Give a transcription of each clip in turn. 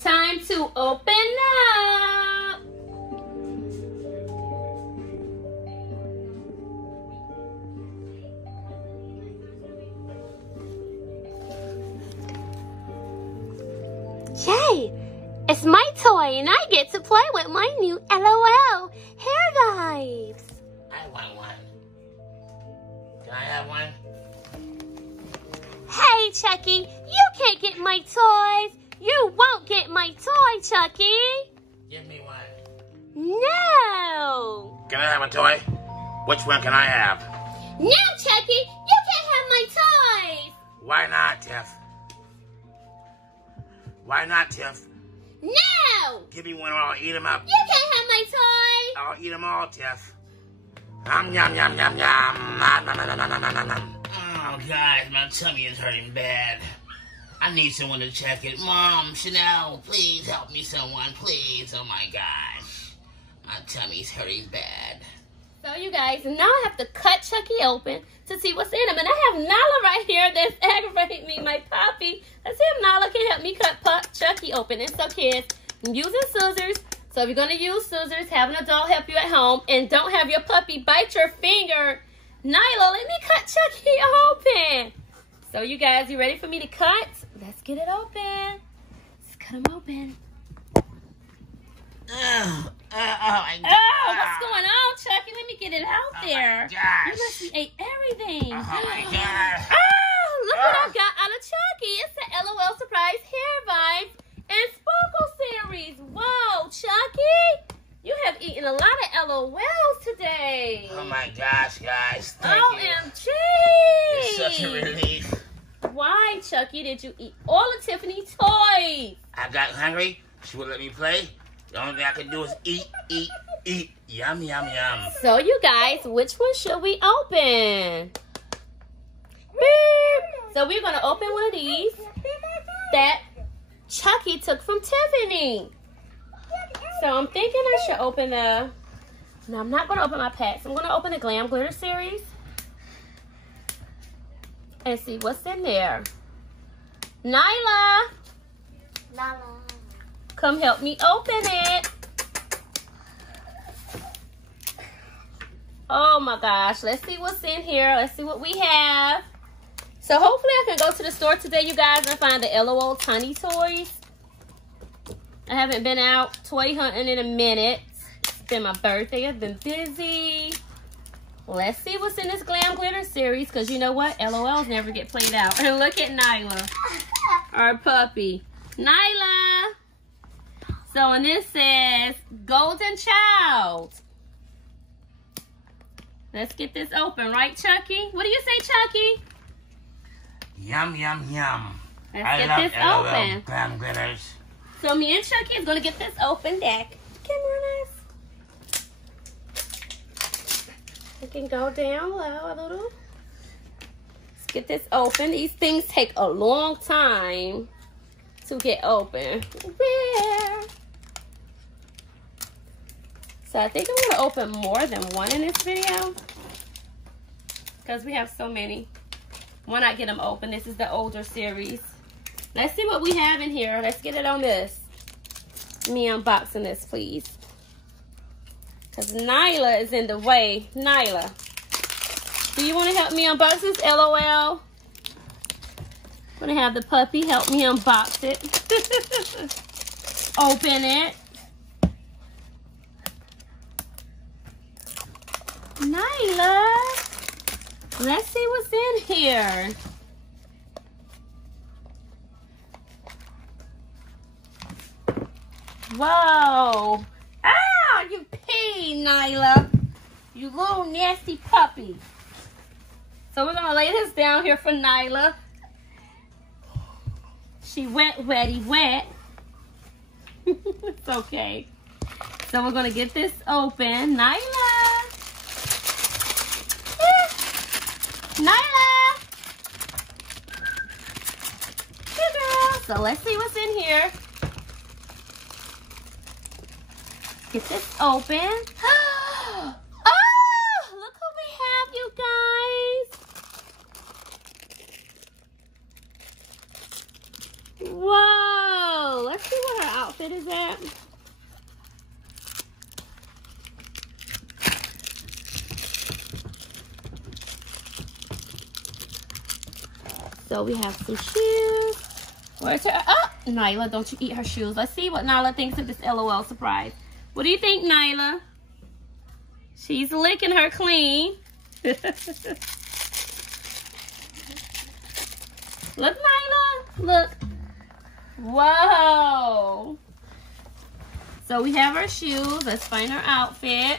Time to open up. Yay! It's my toy and I get to play with my new LOL hair vibes. I want one. Can I have one? Hey, Chucky, you can't get my toys. You won't get my toy, Chucky. Give me one. No. Can I have a toy? Which one can I have? No, Chucky, you can't have my toys. Why not, Tiff? Why not, Tiff? No. Give me one or I'll eat them up. You can't have my toy. I'll eat them all, Tiff. Yum, yum, yum, yum, yum. Nom, nom, nom, nom, nom, nom, nom. Oh, guys, my tummy is hurting bad. I need someone to check it. Mom, Chanel, please help me someone, please. Oh, my gosh. My tummy's hurting bad. So, you guys, now I have to cut Chucky open to see what's in him. And I have Nala right here that's aggravating me, my puppy. Let's see if Nala can help me cut Chucky open. And so, kids, I'm using scissors. So, if you're going to use scissors, have an adult help you at home. And don't have your puppy bite your finger. Nyla, let me cut Chucky open. So, you guys, you ready for me to cut? Let's get it open. Let's cut him open. Oh, my God. Oh, what's going on, Chucky? Let me get it out there. Oh, my gosh. You must be ate everything. Oh, my God. Oh, look what I got out of Chucky. It's the LOL Surprise Hair Vibes and Sparkle Series. Whoa, Chucky. You have eaten a lot of LOLs today. Oh, my gosh, guys. Thank you. OMG. It's such a relief. Why, Chucky, did you eat all of Tiffany's toys? I got hungry. She wouldn't let me play. The only thing I could do is eat, eat, eat. Yum, yum, yum. So, you guys, which one should we open? Beep. So, we're going to open one of these that Chucky took from Tiffany. So, I'm thinking I should open the... No, I'm not going to open my packs. I'm going to open the Glam Glitter series. And see what's in there. Nyla. Come help me open it. Oh my gosh. Let's see what's in here. Let's see what we have. So hopefully I can go to the store today, you guys, and find the LOL Tiny Toys. I haven't been out toy hunting in a minute. It's been my birthday. I've been busy. Let's see what's in this Glam Glitter series, because you know what? LOLs never get played out. And look at Nyla, our puppy. Nyla. So, and this says Golden Child. Let's get this open, right, Chucky? What do you say, Chucky? Yum, yum, yum. Let's get this open. Glam Glitters. So, me and Chucky is going to get this open. Deck. Camera nice. We can go down low a little. Let's get this open. These things take a long time to get open. Rare. So I think I'm going to open more than one in this video, because we have so many. Why not get them open? This is the older series. Let's see what we have in here. Let's get it on this. Me unboxing this, please. Because Nyla is in the way. Nyla, do you want to help me unbox this? LOL. I'm going to have the puppy help me unbox it. Open it. Nyla. Let's see what's in here. Whoa. Ah, you pee, Nyla. You little nasty puppy. So we're going to lay this down here for Nyla. She wet, wetty, wet. It's okay. So we're going to get this open. Nyla. Nyla. Good girl. So let's see what's in here. Get this open. Oh, look who we have, you guys. Whoa. Let's see what her outfit is at. So we have some shoes. Where's her? Oh, Nyla, don't you eat her shoes. Let's see what Nyla thinks of this LOL surprise. What do you think, Nyla? She's licking her clean. Look, Nyla. Look. Whoa. So we have our shoes. Let's find our outfit.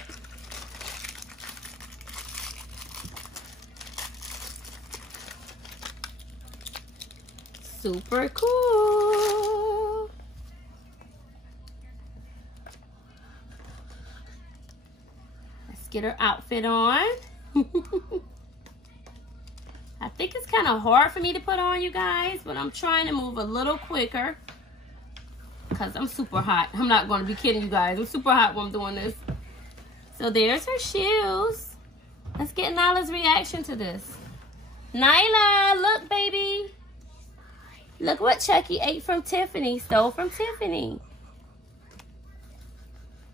Super cool. Let's get her outfit on. I think it's kind of hard for me to put on, you guys, but I'm trying to move a little quicker because I'm super hot. I'm not going to be kidding you guys. I'm super hot when I'm doing this. So there's her shoes. Let's get Nyla's reaction to this. Nyla, look, baby. Look what Chucky ate from Tiffany, stole from Tiffany.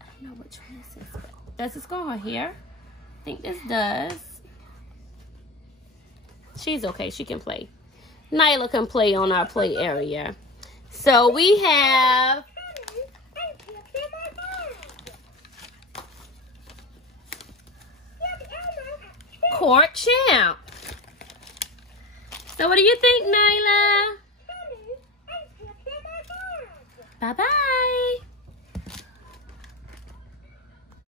I don't know which one this is. Does this go on here? I think this does. She's okay, she can play. Nyla can play on our play area. So we have Court Champ. So what do you think, Nyla? Bye-bye.